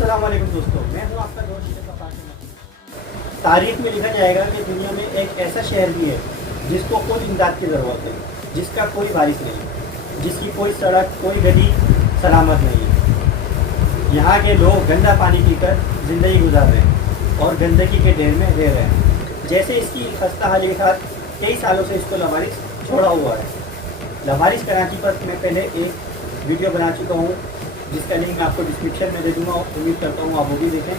अस्सलाम वालेकुम दोस्तों, मैं हूं आपका दोस्त शिफा फातिमा। तारीख में लिखा जाएगा कि दुनिया में एक ऐसा शहर भी है जिसको कोई इमदाद की ज़रूरत है, जिसका कोई वारिस नहीं, जिसकी कोई सड़क कोई गली सलामत नहीं है। यहाँ के लोग गंदा पानी पीकर ज़िंदगी गुजार रहे हैं और गंदगी के ढेर में रह रहे हैं। जैसे इसकी खस्ता हाली के साथ कई सालों से इसको लवारिस छोड़ा हुआ है। लवारिस कराची पर मैं पहले एक वीडियो बना चुका हूँ, जिसका लिंक मैं आपको डिस्क्रिप्शन में दे दूँगा। उम्मीद करता हूँ आप वो भी देखें,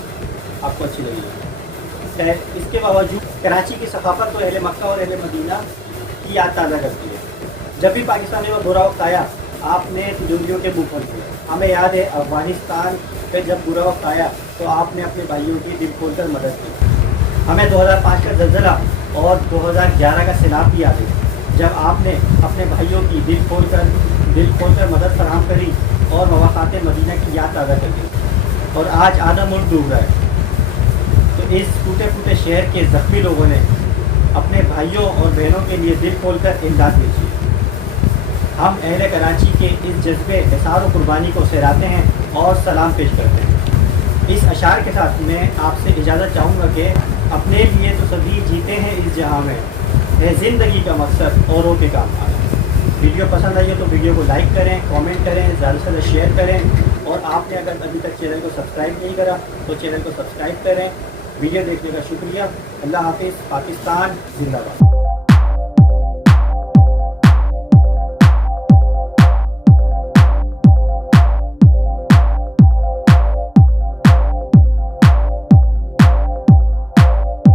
आपको अच्छी लगेगी। इसके बावजूद कराची की सकाफत तो अहले मक्का और अहले मदीना की याद ताज़ा करती है। जब भी पाकिस्तान में बुरा वक्त आया, आपने तिजोरियों के मुँह खोल दिए। हमें याद है अफगानिस्तान पे जब बुरा वक्त आया तो आपने अपने भाइयों की दिल खोलकर मदद की। हमें 2005 का ज़लज़ला और 2011 का सैलाब भी याद है, जब आपने अपने भाइयों की दिल खोलकर मदद फराहम करी और मवाक़ात मदीना की याद ताज़ा कर दी। और आज आधा मुल्क डूब रहा है। तो इस टूटे फूटे शहर के ज़ख्मी लोगों ने अपने भाइयों और बहनों के लिए दिल खोलकर इमदाद भेजी है। हम अहले कराची के इस जज्बे, एहसार और कुर्बानी को सराहते हैं और सलाम पेश करते हैं। इस अशार के साथ मैं आपसे इजाज़त चाहूँगा कि अपने लिए तो सभी जीते हैं इस जहाँ में, है ज़िंदगी का मकसद औरों के काम आना। वीडियो पसंद आई हो तो वीडियो को लाइक करें, कमेंट करें, ज़्यादा से ज़्यादा शेयर करें। और आपने अगर अभी तक चैनल को सब्सक्राइब नहीं करा तो चैनल को सब्सक्राइब करें। वीडियो देखने का शुक्रिया। अल्लाह हाफिज़। पाकिस्तान जिंदाबाद।